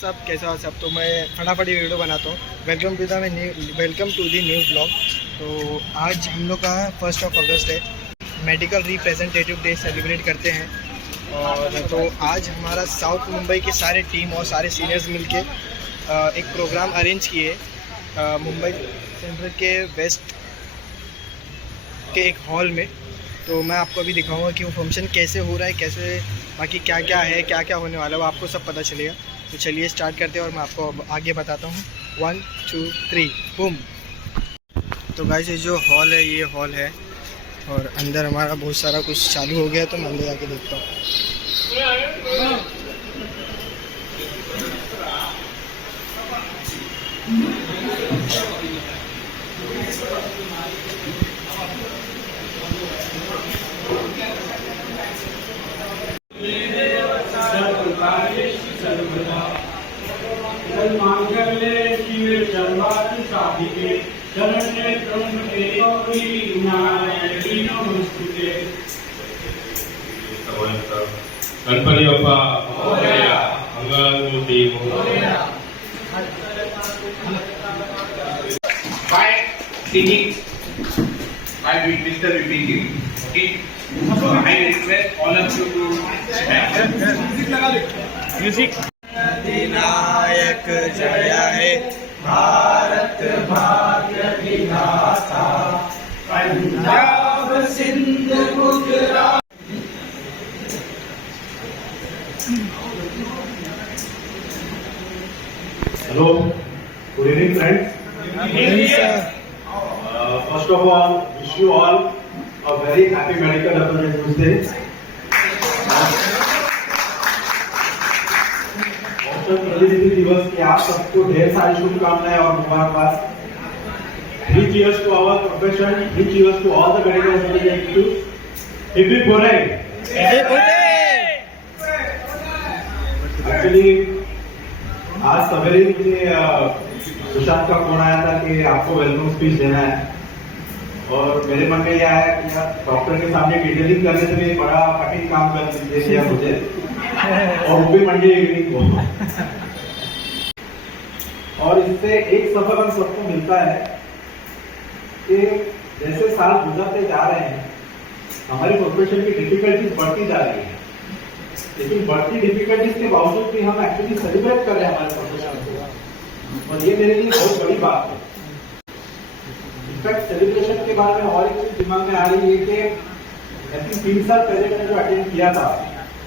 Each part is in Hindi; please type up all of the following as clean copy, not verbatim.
सब कैसा हो सब। तो मैं फटाफट वीडियो बनाता हूँ। Welcome to the new blog. तो आज हम लोग का 1 अगस्त है, मेडिकल रिप्रेजेंटेटिव डे सेलिब्रेट करते हैं। और तो आज हमारा साउथ मुंबई के सारे टीम और सारे सीनियर्स मिलके एक प्रोग्राम अरेंज किए मुंबई सेंट्रल के वेस्ट के एक हॉल में। तो मैं आपको अभी दिखाऊंगा कि वो फंक्शन कैसे हो रहा है, कैसे बाकी क्या क्या है, क्या क्या होने वाला है, वो आपको सब पता चलेगा। तो चलिए स्टार्ट करते हैं और मैं आपको आगे बताता हूँ। 1 2 3 बूम। तो गाइस ये जो हॉल है, ये हॉल है और अंदर हमारा बहुत सारा कुछ चालू हो गया। तो मैं अंदर जाके देखता हूँ। Ganpati Bappa Morya, मंगलमूर्ति Morya. By singing, by Mr. Repeating, okay? So I request all of you to stand. Music. अधिनायक जय हे भारत भाग्य विधाता, Punjab Sindh Gujarat. Hello, good evening friends. First of all, wish you all a very happy Medical Representatives Day. प्रतिनिधि दिवस की आप सबको ढेर सारी शुभकामनाएं और मुबारकबाद। Three cheers to our profession, three cheers to all the medical representatives. Hip hip hooray! Hip hooray! Actually, आज सवेरे मुझे सुशांत का फोन आया था कि आपको वेलकम स्पीच देना है और मेरे मन में यह आया कि यार डॉक्टर के सामने डिटेलिंग करने से भी बड़ा कठिन काम कर दे दिया मुझे, और वो भी मंडे इवनिंग को। और इससे एक सबक हम सबको मिलता है कि जैसे साल गुजरते जा रहे हैं हमारी प्रोफेशन की डिफिकल्टीज बढ़ती जा रही है, लेकिन बढ़ती डिफिकल्टीज के बावजूद भी हम एक्चुअली सेलिब्रेट कर रहे हैं हमारे प्रोफेशन को, और ये मेरे लिए बहुत बड़ी बात है। इनफैक्ट सेलिब्रेशन के बारे में और एक चीज दिमाग में आ रही है कि आई थिंक 3 साल पहले मैंने जो अटेंड किया था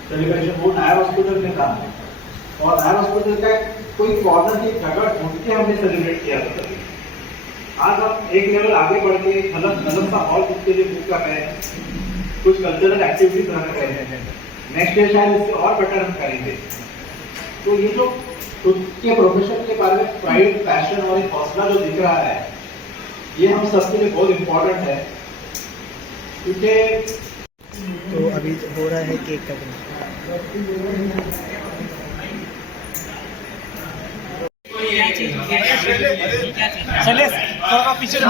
सेलिब्रेशन, वो नायर हॉस्पिटल में था और नायर हॉस्पिटल का कोई कॉर्नर की जगह ढूंढ के हमने सेलिब्रेट किया था। आज हम एक लेवल आगे बढ़ के नलम सा हॉल उसके लिए बुक कर रहे हैं, कुछ कल्चरल एक्टिविटीज रख रहे हैं। नेक्स्ट ईयर शायद इससे और बेटर हम करेंगे। तो ये जो खुद के प्रोफेशन के बारे में प्राइड, पैशन और एक हौसला जो दिख रहा है, ये हम सबके लिए बहुत इम्पोर्टेंट है। क्योंकि तो अभी हो रहा है केक कटिंग। चले थोड़ा पीछे मैं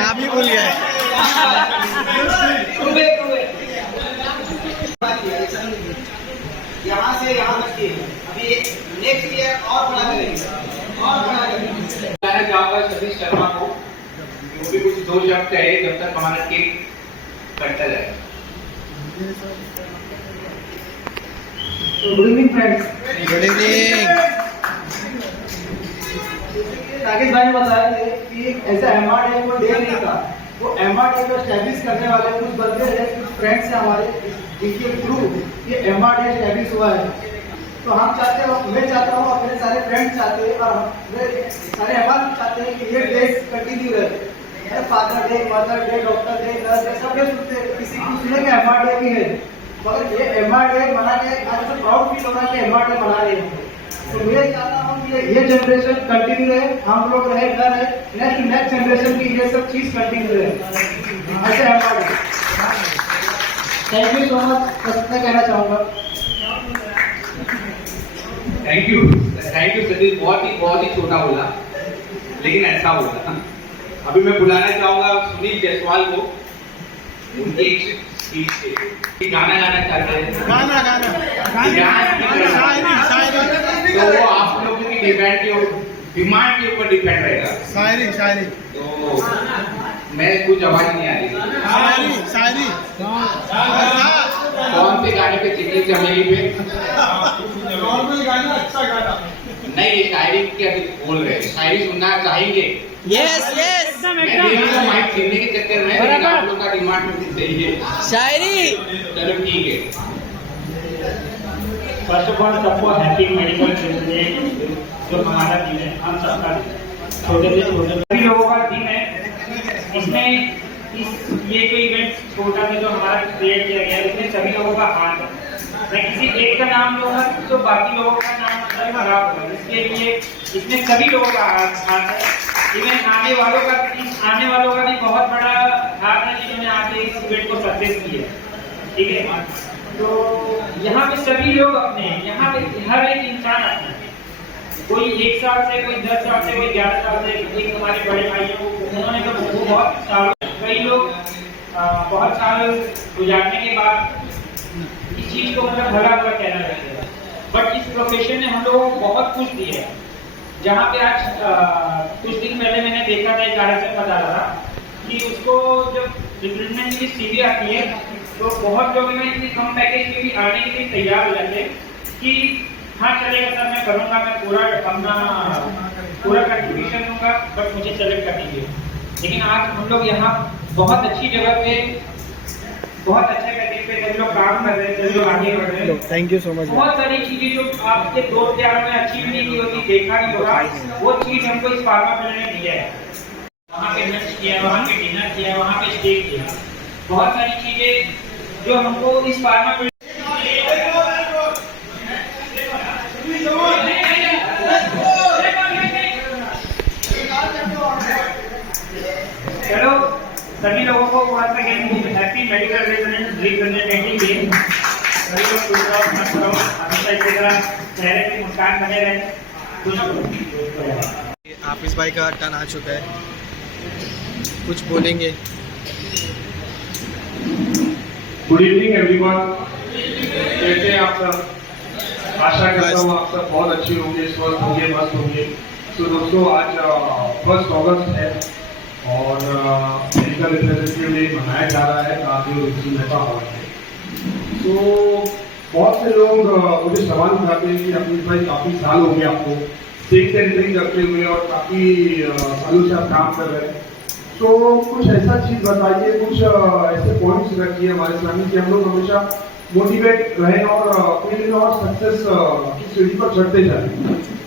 आप ही भूल गया। यहाँ से यहाँ तक की अभी नेक्स्ट ईयर और बड़ा करेंगे, और बड़ा करेंगे। मैं जाऊँगा सतीश शर्मा को, वो भी कुछ 2 शब्द कहे जब तक हमारा केक कटता जाए। Good evening friends. Good evening. Rakesh भाई ने बताया कि ऐसा एमआरडे को डे नहीं था, वो एमआरडे को एस्टैब्लिश करने वाले कुछ बंदे हैं, कुछ फ्रेंड्स हैं हमारे, जिनके थ्रू ये एमआरडे एस्टैब्लिश हुआ है। तो हम चाहते हैं, मैं चाहता हूँ, अपने सारे फ्रेंड्स चाहते हैं और मेरे सारे एमआर चाहते हैं कि ये डे कंटिन्यू रहे। Father day, mother day, doctor day, nurse day, सब डे सुनते हैं, किसी को सुनेंगे एमआरडे की है, मगर ये एमआरडे मनाने आज तो प्राउड फील हो रहा है कि एमआरडे मना रहे हैं। तो मैं चाहता हूँ कि ये जनरेशन कंटिन्यू रहे, हम लोग रहे, न रहे, नेक्स्ट जनरेशन की ये सब चीज कंटिन्यू रहे। ऐसे थैंक यू सो मच, बस इतना कहना चाहूँगा। थैंक यू सतीश, बहुत ही छोटा बोला, लेकिन ऐसा बोला। अभी मैं बुलाना चाहूंगा सुनील जायसवाल को, उनकी स्पीच के गाना गाना चाहते हैं। तो वो आप लोगों की डिमांड के ऊपर डिपेंड रहेगा। शायरी तो मैं कुछ आवाज नहीं आ रही। शायरी कौन से गाने पे? चिकनी चमेली पे? अच्छा गाना। नहीं, ये शायरी क्या बोल रहे हैं, शायरी सुनना चाहेंगे? यस माइक छीनने के चक्कर में लेकिन आप लोग का डिमांड में सही है। शायरी। चलो ठीक है। फर्स्ट ऑफ ऑल सबको हैप्पी मेडिकल डे, जो हमारा दिन है, हम सबका दिन, छोटे से छोटे सभी लोगों का दिन है। इसमें ये जो इवेंट छोटा सा जो हमारा क्रिएट किया गया है, इसमें सभी लोगों का हाथ है। मैं किसी एक का नाम लूँगा तो बाकी लोगों का नाम खराब होगा, इसके लिए इसमें सभी लोगों का हाथ है। इवेंट आने वालों का भी बहुत बड़ा हाथ है जिन्होंने आके इस इवेंट को सक्सेस किया, ठीक है। तो यहाँ पे सभी लोग अपने हैं, यहाँ पे हर एक इंसान अपना है। कोई 1 साल से, कोई 10 साल से, कोई 11 साल से। एक हमारे बड़े भाई हैं, उन्होंने तो वो बहुत साल, कई लोग बहुत साल गुजारने के बाद इस चीज को मतलब भला बुरा कहना चाहते हैं, बट इस प्रोफेशन ने हम लोगों को बहुत कुछ दिया है। जहाँ पे आज कुछ दिन पहले मैंने देखा था, एक आरएसएफ बता रहा था कि उसको जब रिक्रूटमेंट की सीवी आती है तो बहुत लोग हैं इतनी कम पैकेज में भी आने के लिए तैयार हो जाते हैं कि हाँ चलेगा सर, मैं करूँगा, मैं पूरा कंट्रीब्यूशन दूंगा, बट मुझे सेलेक्ट कर दीजिए। लेकिन आज हम लोग यहाँ बहुत अच्छी जगह पे, बहुत अच्छे पैकेज पे सभी लोग काम कर रहे हैं, सभी लोग आगे बढ़ रहे हैं। Thank you so much. बहुत सारी चीजें जो आपके 2-4 में अचीव नहीं की होती, देखा नहीं होगा, वो चीज हमको इस फार्मा प्लान ने दिया है। वहाँ पे लंच किया, वहाँ पे डिनर किया, वहाँ पे स्टे किया, बहुत सारी चीजें जो हमको इस फार्मा प्लान। चलो सभी लोगों को once again happy medical representative day. सभी लोग खुश रहो, मस्त रहो, हमेशा इसी तरह चेहरे पे मुस्कान बने रहे, खुश रहो। आफिस भाई का टर्न आ चुका है, कुछ बोलेंगे? गुड इवनिंग एवरीवन, कैसे हैं आप सब? आशा करता हूँ आप सब बहुत अच्छे होंगे, स्वस्थ होंगे, मस्त होंगे। तो दोस्तों आज 1 अगस्त है और मेडिकल रिप्रेजेंटेटिव डे मनाया जा रहा है राजीव ऋषि मेहता हॉल में। तो बहुत से लोग मुझे सवाल उठाते हैं कि अपनी भाई काफ़ी साल हो गए आपको सेफ सेंटरिंग करते हुए और काफ़ी सालों से आप काम कर रहे हैं, तो कुछ ऐसा चीज़ बताइए, कुछ ऐसे पॉइंट्स रखिए हमारे सामने कि हम लोग हमेशा मोटिवेट रहें और अपने लिए और सक्सेस की सीढ़ी पर चढ़ते जाएं।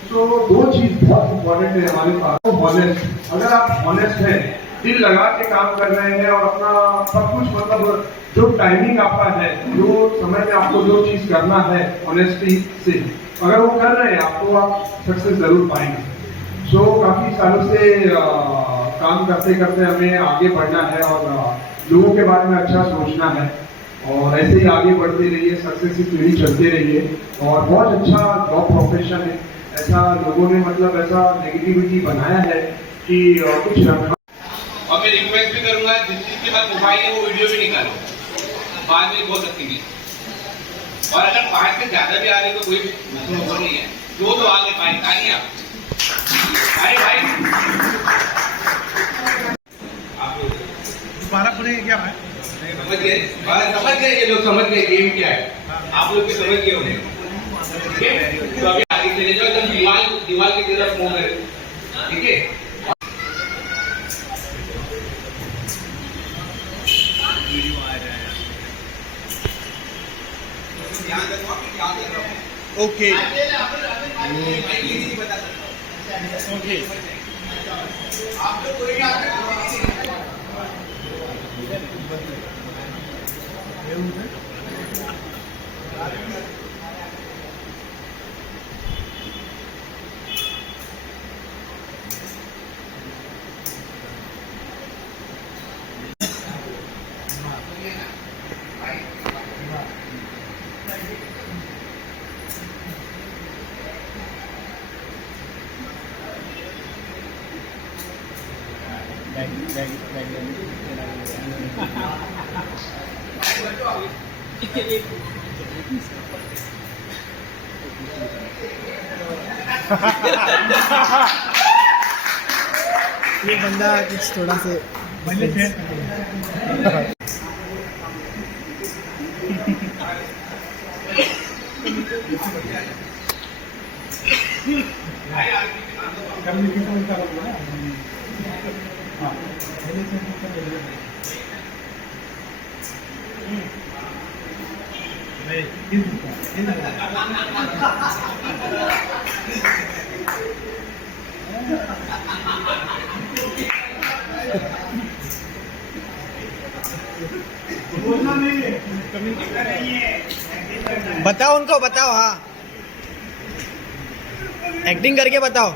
तो 2 चीज बहुत इंपॉर्टेंट है हमारे पास। तो हॉनेस्ट, अगर आप हॉनेस्ट हैं, दिल लगा के काम कर रहे हैं और अपना सब कुछ मतलब जो टाइमिंग आपका है, जो समय में आपको जो चीज करना है ऑनेस्टी से, अगर वो कर रहे हैं आपको, आप सक्सेस जरूर पाएंगे। सो काफी सालों से काम करते करते हमें आगे बढ़ना है और लोगों के बारे में अच्छा सोचना है और ऐसे ही आगे बढ़ते रहिए, सक्सेस की सीढ़ी चलते रहिए। और बहुत अच्छा जॉब प्रोफेशन है, ऐसा लोगों ने मतलब ऐसा नेगेटिविटी बनाया है कि कुछ रखा। और मैं रिक्वेस्ट भी करूंगा, जिस चीज के बाद मोबाइल है वो वीडियो भी निकालो, बाद में बोल सकती है। और अगर 5 से ज्यादा भी आ रहे तो कोई वो नहीं है, 2 तो आगे भाई, तालियां। अरे भाई आप लोग दोबारा पूरे क्या है? समझ गए ये लोग, समझ गए गेम क्या है, आप लोग भी समझ गए होंगे। ठीक है, तो अभी आगे चले जाओ, जब दीवार की तरफ मुंह करें, ठीक है। ओके ओके आप लोग कोई आगे ये बंदा कुछ थोड़ा से बताओ उनको, बताओ। हाँ, एक्टिंग करके बताओ।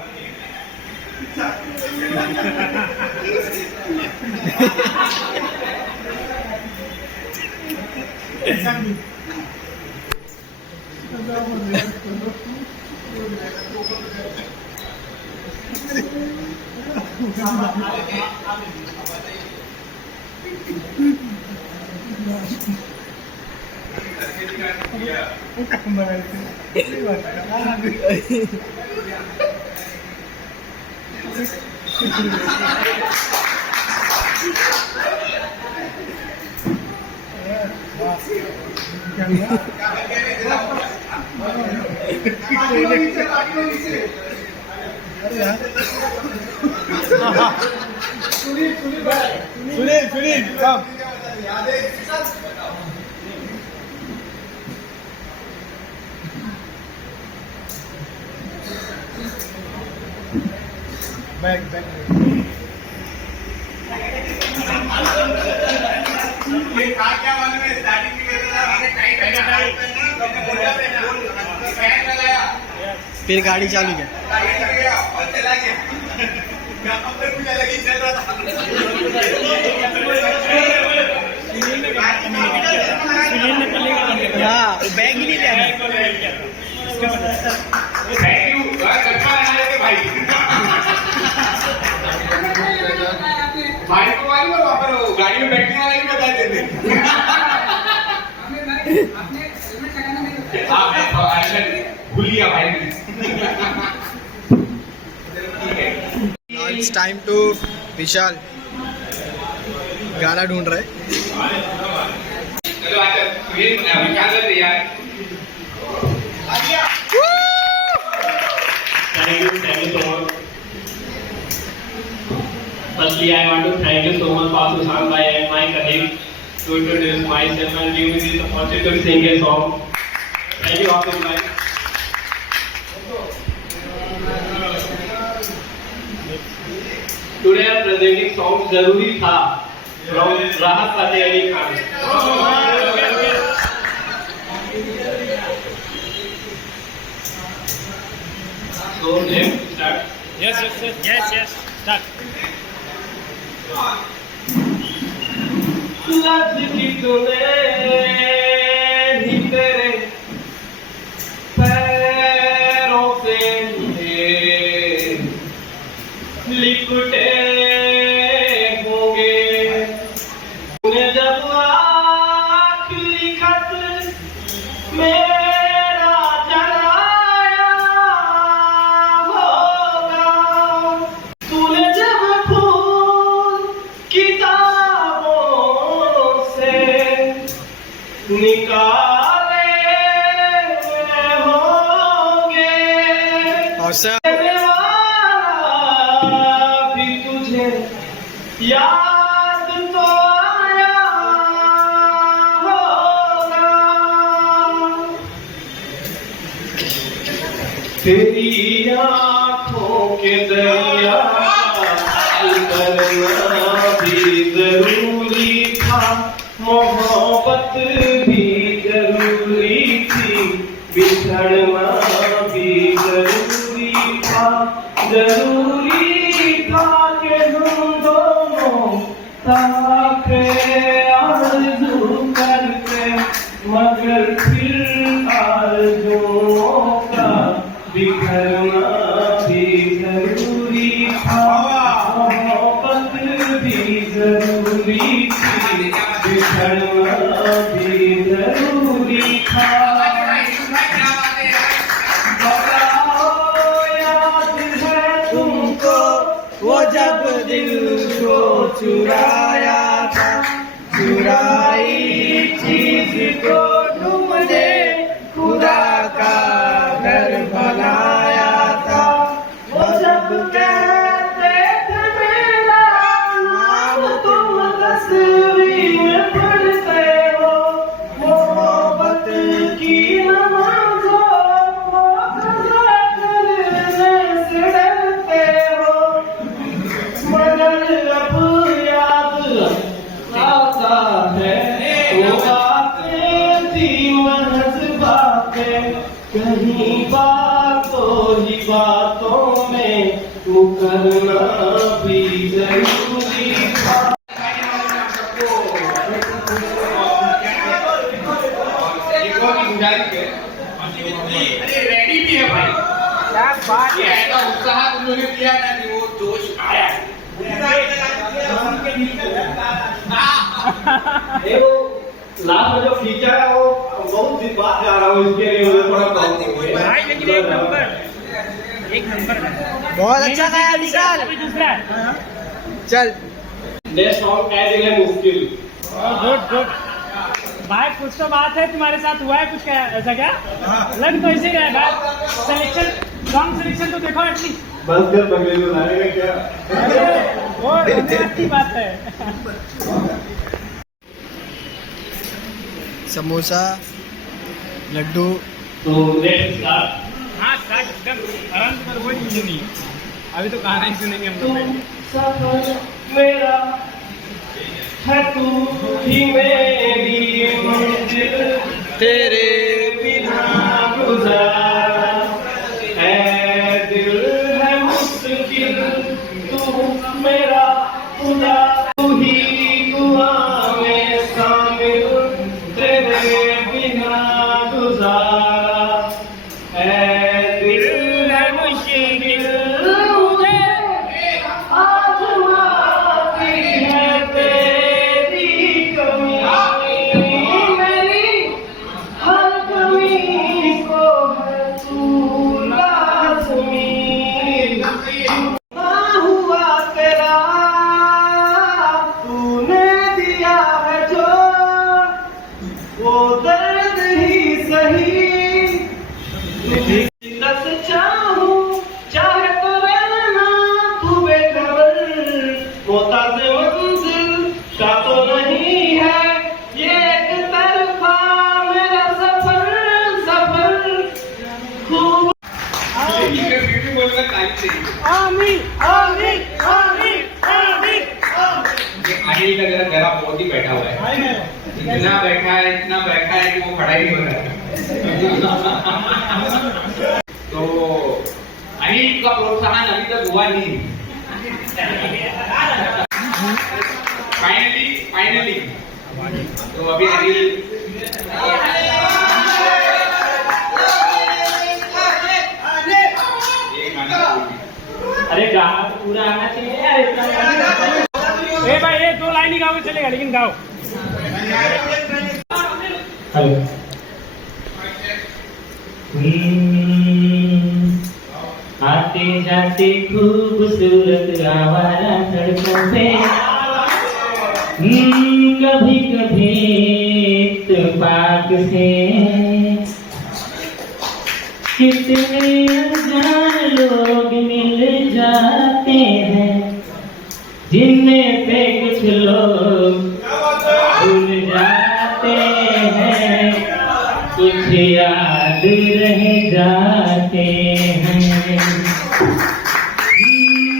सुनील कम। फिर गाड़ी चालू किया। हाँ, बैग ही नहीं लिया भाई को मालूम है वहाँ पर गाड़ी में बैठने वाले भी बता देते भूल गया भाई। Now it's time to विशाल गाना ढूंढ रहे। चलो आजा विशाल कर यार। Thank you so much. Firstly, I want to thank you so much, Pastor Sam Bhai and my colleague, to introduce myself and give me this opportunity to sing a song. Thank you, Pastor Bhai. Today I am presenting song Zaruri Tha from Rahat Fateh Ali Khan. So, let's start. Yes. Start. लज की तूने ही तेरे पैरों से लिपटे होंगे तूने जब आखिरी खत मेरा जलाया होगा तूने जब फूल किताबों से निकाले होंगे और सर भी तुझे याद तो आया होगा तेरी आँखों के दरिया उतरना भी जरूरी था मोहब्बत भी जरूरी थी बिछड़ना भी जरूरी था कि हम दोनों साथ आरज़ू करते मगर फिर आरज़ुओं का बिखरना भी जरूरी था मोहब्बत भी को तुमने खुदा का घर बनाया था। वो सब कहते थे मेरा नाम तुम तस्वीर पढ़ते हो। मोहब्बत की नमाज़ों को कज़ा करने से डरते हो। मगर अब याद आता है वो बातें थी महज बातें, कहीं बातों ही बातों में मुकरना भी जरूरी था। रेडी भी है भाई, क्या बात है। ऐसा उत्साह तुम लोगों ने दिया ना कि वो जोश आया। लास्ट में जो फीचर है वो बहुत दिन बाद जा रहा हूँ, इसके लिए मुझे थोड़ा भाई लेकिन एक नंबर बहुत अच्छा गाया विशाल। अभी दूसरा चल नेक्स्ट राउंड कह दिले मुश्किल। गुड गुड भाई, कुछ तो बात है तुम्हारे साथ हुआ है कुछ, क्या ऐसा क्या लग तो ऐसे ही रहा है भाई। सिलेक्शन सॉन्ग सिलेक्शन तो देखो एटलीस्ट। बस कर बगले में लाएगा क्या? वो अच्छी बात है। समोसा लड्डू। तो नेक्स्ट स्टार्ट। हाँ स्टार्ट एकदम आराम से करो, कोई चीज़ नहीं है। अभी तो गाना ही सुनेंगे हम लोग। सफर मेरा है तू ही मेरी मंजिल, तेरे बिना गुजारा है दिल है मुश्किल, तू मेरा खुदा, तू ही दुआ में शामिल, तेरे बिना गुजारा है दिल है मुश्किल, आज़माती है तेरी कमी, मेरी हर कमी को है तू लाज़मी। ना हुआ तेरा तूने दिया है जो, वो दर्द ही सही। शिद्दत चाहूं चाहे तो रहना तू बेखबर, मोहताज मंजिल का तो नहीं है ये एक तरफा मेरा सफर, सफर खूब। आमीन आमीन आमीन आमीन। अनिल का जरा गला बहुत ही बैठा हुआ है, इतना बैठा है कि वो खड़ा ही नहीं हो रहा है। तो अनिल का प्रोत्साहन अभी तक हुआ नहीं। फाइनली तो अभी अनिल अरे गाना तो पूरा आना चाहिए यार, इतना ए भाई ये दो लाइन ही गाओ चलेगा, लेकिन गाओ। आते जाते खूबसूरत आवारा सड़कों पे, कभी कभी इत्तेफाक से कितने अनजान लोग मिल जाते हैं, जिनमें से कुछ लोग भूल जाते हैं, कुछ याद रह जाते हैं,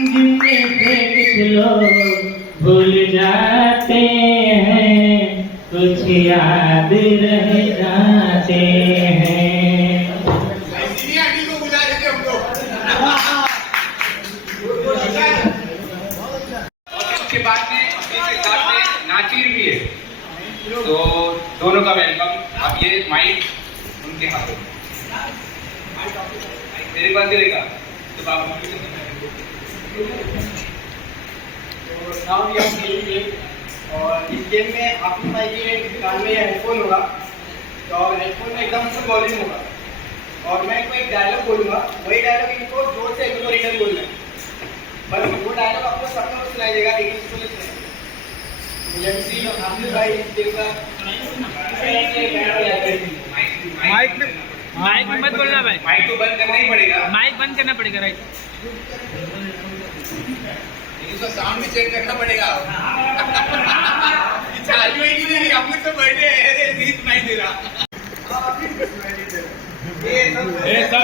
जिनमें से कुछ लोग भूल जाते हैं, कुछ याद रह जाते हैं। उसके बाद में अपने साथ में नाचिर भी है, तो दोनों का वेलकम। अब ये माइक उनके हाथों में, मेरे पास देगा तो आप now we are playing game, और इस गेम में आपके पास ये कान में हेडफोन होगा, और हेडफोन में एकदम फुल वॉल्यूम होगा, और मैं इनको एक डायलॉग बोलूंगा, वही डायलॉग इनको जोर से इनको रिटर्न बोलना है। बस वो डायलॉग आपको सब में सुनाई देगा, लेकिन इसको नहीं सुनाई। माइक में माइक में मत बोलना भाई, माइक तो बंद करना ही पड़ेगा, माइक बंद करना पड़ेगा राइट। इसका साउंड भी चेक करना पड़ेगा। चालू ही नहीं, हम लोग तो बैठे हैं, रीत नहीं दे रहा। ये सब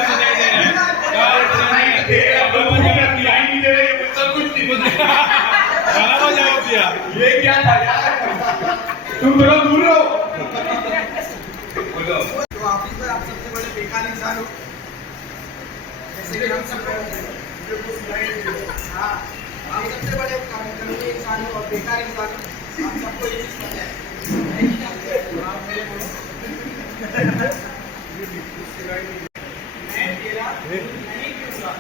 सुनाई दे रहा है, सब कुछ गाना जवाब दिया। ये क्या था यार? तुम थोड़ा दूर रहो। बोलो। तो ऑफिस में आप सबसे बड़े बेकार इंसान हो, जैसे कि हम सब हाँ, आप सबसे बड़े कानूनी इंसान हो और बेकार इंसान हो, आप सबको ये चीज़ पता है। तो आप मेरे बोलो, मैं तेरा नहीं पीऊंगा,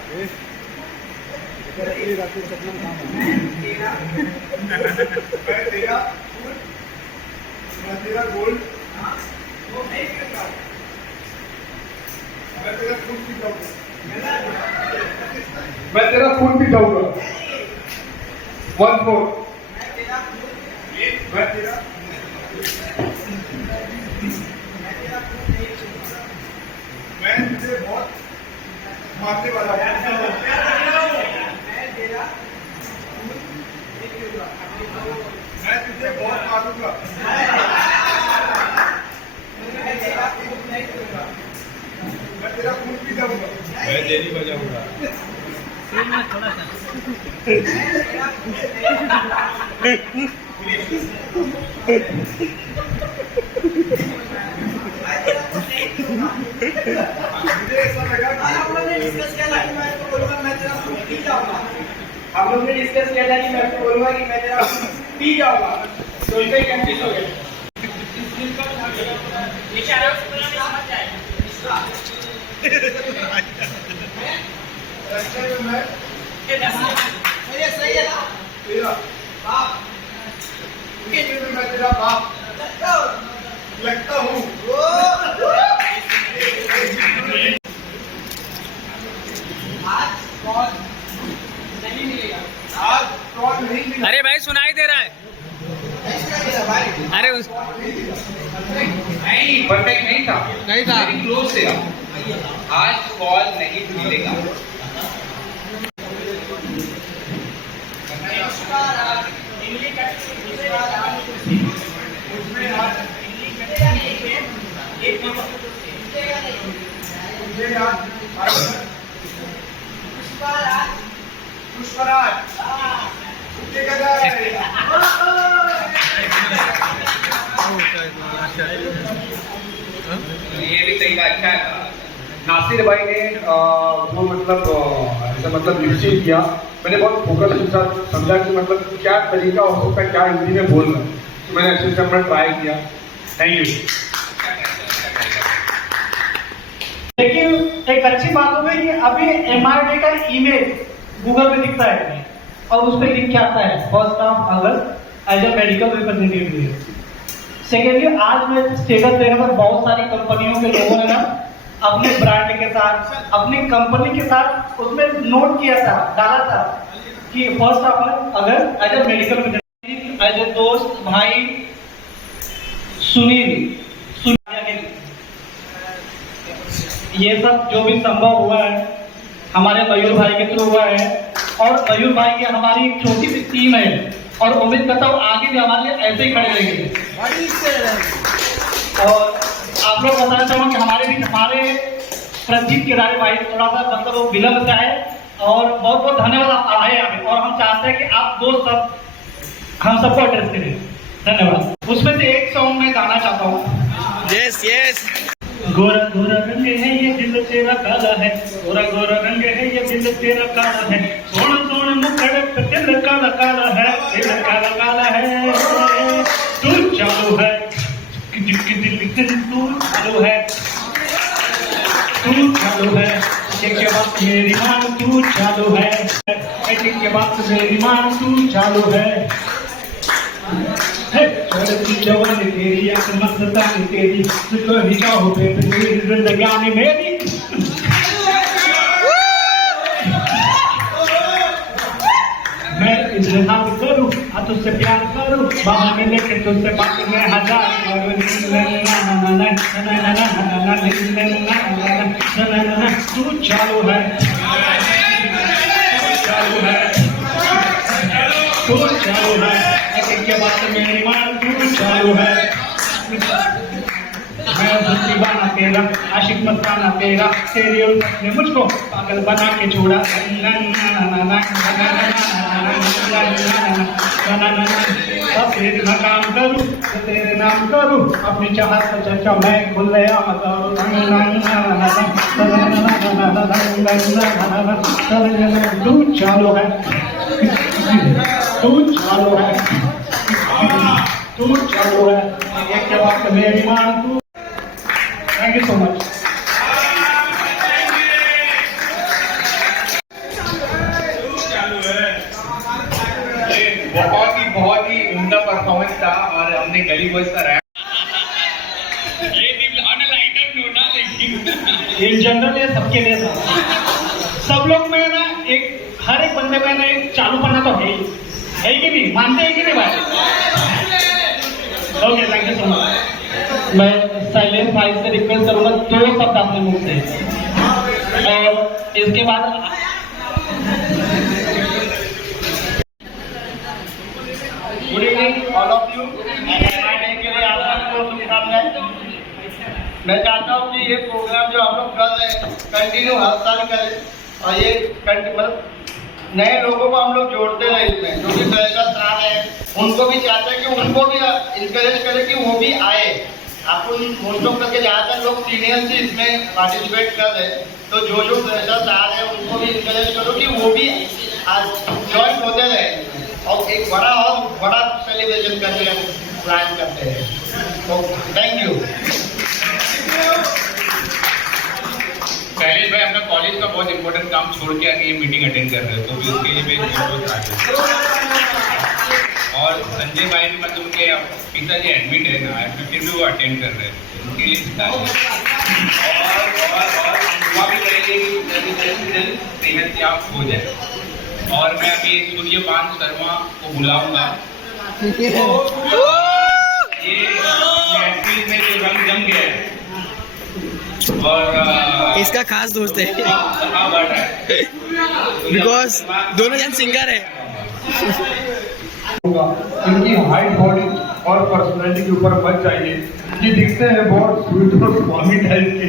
मैं तेरा गोल्ड वो नहीं पीऊंगा, मैं तेरा खून पी जाऊंगा, मैं तेरा खून भी जाऊंगा। One four. मैं तेरा खून मैं तेरा खून नहीं पीऊंगा, मैं तुझे बहुत मारने वाला हूँ। मैं तेरा खून नहीं पीऊंगा, मैं तुझे बहुत मारूंगा। मैं तेरा खून नहीं पीऊंगा, मैं तेरा खून पी जाऊंगा। मैं तेरी बजाऊंगा। थोड़ा सा मैं तेरा खून नहीं पीऊंगा। मुझे ऐसा लगा कि हम लोग ने डिस्कस किया था कि मैं इसको बोलूंगा मैं तेरा खून पी जाऊंगा। हम लोग ने डिस्कस किया था कि मैं आपको बोलूंगा कि मैं तेरा पी जाऊंगा, तो इनका कंफ्यूज हो गया। रास्ते में मैं सही है ना? तेरा बाप में मैं तेरा बाप लगता हूँ। आज कॉल नहीं मिलेगा, आज कौन नहीं मिला। अरे भाई सुनाई दे रहा है। भाई अरे उस नहीं, परफेक्ट नहीं था, नहीं था। वेरी क्लोज से। आज कॉल नहीं मिलेगा। मुझे आज पुष्पराज उठेगा जा रहा है। ये भी सही बात, अच्छा है। नासिर भाई ने वो मतलब ऐसा मतलब निश्चित किया। मैंने बहुत फोकस के साथ समझा कि मतलब क्या तरीका हो सकता है, क्या हिंदी में बोलना, तो मैंने अच्छे से अपना ट्राई किया। Thank you. लेकिन एक अच्छी बात हो गई कि अभी MRD का ईमेल गूगल पे दिखता है और उस पर लिख के आता है 1 अगस्त as a medical representative. Secondly, आज मैं स्टेटस देखा था, बहुत सारी कंपनियों के लोगों ने ना अपने ब्रांड के साथ, अपनी कंपनी के साथ उसमें नोट किया था, डाला था कि 1 अगस्त as a medical representative, as a दोस्त भाई सुनील। ये सब जो भी संभव हुआ है हमारे मयूर भाई के थ्रू हुआ है, और मयूर भाई की हमारी एक छोटी सी टीम है, और उम्मीद करता हूँ आगे भी हमारे लिए ऐसे ही खड़े रहेंगे। और आप लोग बताना चाहूँगा कि हमारे प्रदीप केदारे भाई थोड़ा सा मतलब वो विलम्ब से आए, और बहुत बहुत धन्यवाद आप आए यहाँ पे, और हम चाहते हैं कि आप दोस्त सब हम सबको एड्रेस करें। धन्यवाद। उसमें से एक सॉन्ग मैं गाना चाहता हूँ। Yes yes. गोरा गोरा रंग है ये दिल तेरा काला है, गोरा गोरा रंग है ये दिल तेरा काला है, सोना सोना मुखड़ा पे दिल काला काला है, दिल काला काला है। तू चालू है तू चालू है, तू चालू है, एक के बाद मेरी मान तू चालू है, एक के बाद मेरी मान तू चालू है। छोटी जवानी तेरी आंख मस्तानी तेरी, तुझको ही चाहूं तेरी जिंदगानी मेरी। मैं इजहार करूं तुझसे प्यार करूं, बाहों में लेके तुझसे बात में हजार करूं। तू चालू है, चालू है, तू चालू है, एक के बाद मेरी मान तू चालू है। मैं दीवाना तेरा, आशिक मस्ताना तेरा, तेरी उल्फत ने मुझको पागल बना के छोड़ा। अब तेरे ना काम करूं तो तेरे नाम करूं, अपनी चाहत का चर्चा मैं खुले आम करूं। तू चालू है, तू चालू है, तू चालू है, एक के बाद मेरी मान तू। Thank you so much. बहुत ही उम्दा परफॉर्मेंस था और हमने गली बॉयज का रैप इन जनरल ये सबके लिए था, सब लोग में ना एक, हर एक बंदे में ना एक चालूपना तो है कि नहीं, मानते हैं कि नहीं भाई? Okay, thank you so much. मैं साइलेंस भाई से रिक्वेस्ट करूंगा 2 शब्द अपने मुंह से, और इसके बाद good evening all of you. के लिए आप सबको शुभकामनाएं। मैं चाहता हूँ कि ये प्रोग्राम जो हम लोग कर रहे हैं कंटिन्यू हर साल करें, और ये मतलब नए लोगों को हम लोग जोड़ते रहे इसमें, जो भी फ्रेशर्स आ रहे हैं उनको भी चाहते हैं कि उनको भी इंकरेज करें कि वो भी आए। आपको मोस्ट ऑफ करके ज़्यादातर लोग सीनियर्स ही इसमें पार्टिसिपेट कर रहे हैं, तो जो फ्रेशर्स आ रहे हैं उनको भी इंकरेज करो कि वो भी ज्वाइन होते रहे, और एक बड़ा सेलिब्रेशन करने का प्लान करते हैं। तो थैंक यू। शैलेश भाई अपना कॉलेज का बहुत इंपॉर्टेंट काम छोड़ के आके ये मीटिंग अटेंड कर रहे हैं, तो भी उसके लिए मैं बहुत और संजय भाई भी मतलब उनके पिताजी एडमिट है ना, फिर भी वो अटेंड कर रहे हैं, उनके लिए और भी करेंगे कि आप हो जाए। और मैं अभी सूर्यपान शर्मा को बुलाऊंगा, ये एक्चुअली में जो रंग जम गया है और इसका खास दोस्त है बिकॉज दोनों जन सिंगर है। इनकी हाइट, बॉडी और पर्सनालिटी के ऊपर मत जाइए। ये दिखते हैं बहुत स्वीट और स्वामी टाइप के,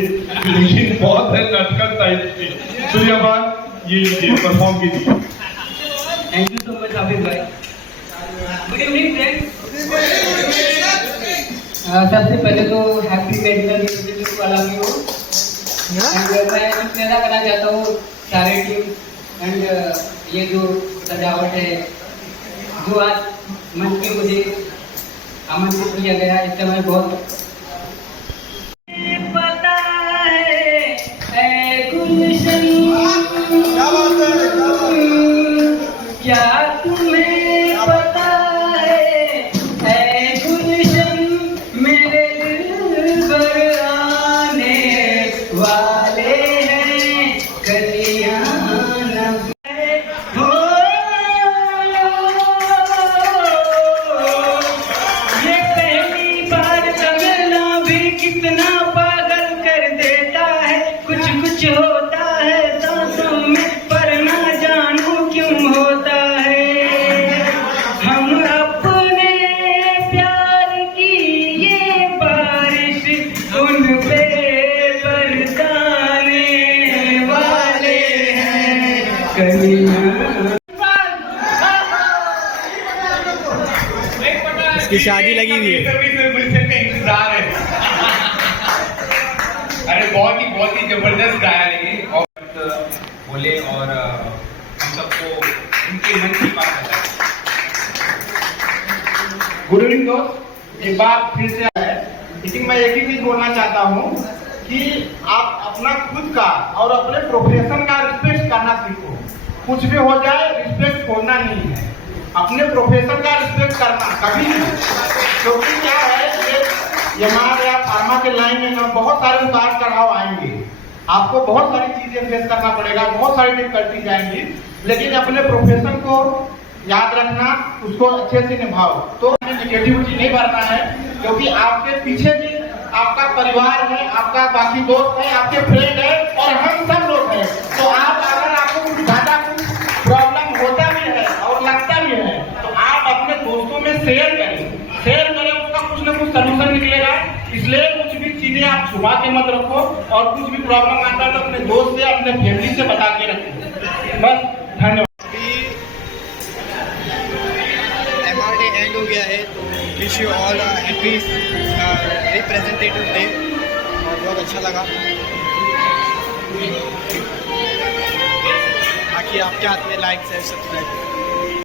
लेकिन बहुत है नटखट टाइप के। सूर्यपान ये परफॉर्म कीजिए। Thank you so much Abid भाई। Good evening friends. सबसे पहले तो हैप्पी मेडिकल डे वाला भी हो, एंड मैं कहना चाहता हूँ सारे टीम एंड ये जो सजावट है, जो आज मंच पे मुझे आमंत्रित किया गया, इससे मैं बहुत पता है गुलशन, क्या तुम्हें पता है गुलशन, मेरे दिल पर आने वाले हैं कलियां हो। ये पहली बार तगड़ा भी कितना पागल कर देता है, कुछ होता है सांसों में पर ना जानू क्यों होता है। हम अपने प्यार की ये बारिश उन पे बरसाने वाले हैं कलियां। इसकी शादी लगी हुई है। इंतजार है। अरे बहुत ही जबरदस्त गाया लेकिन, और बोले और हम सबको उनके मन की बात बताए। गुड इवनिंग दोस्त, एक बार फिर से है, लेकिन मैं एक ही चीज बोलना चाहता हूँ कि आप अपना खुद का और अपने प्रोफेशन का रिस्पेक्ट करना सीखो। कुछ भी हो जाए रिस्पेक्ट छोड़ना नहीं है, अपने प्रोफेशन का रिस्पेक्ट करना कभी नहीं। क्योंकि क्या है कि एमआर या फार्मा के लाइन में ना बहुत सारे उतार चढ़ाव आएंगे, आपको बहुत सारी चीजें फेस करना पड़ेगा, बहुत सारी डिफिकल्टी जाएंगी, लेकिन अपने प्रोफेशन को याद रखना, उसको अच्छे से निभाओ। तो निगेटिविटी नहीं भरना है, क्योंकि आपके पीछे भी आपका परिवार है, आपका बाकी दोस्त है, आपके फ्रेंड है और हम सब लोग हैं। तो आप अगर आपको कुछ ज्यादा कुछ प्रॉब्लम होता भी है और लगता भी है तो आप अपने दोस्तों में शेयर करें, उसका कुछ ना कुछ सलूशन निकलेगा। इसलिए कुछ भी चीजें आप छुपा के मत रखो और कुछ भी प्रॉब्लम आता है तो अपने दोस्त से, अपने फैमिली से बता के रखो। बस, धन्यवाद। अभी MRD एंड हो गया है, तो wish you all happy representative day और बहुत अच्छा लगा। बाकी आपके हाथ में लाइक शेयर सब्सक्राइब।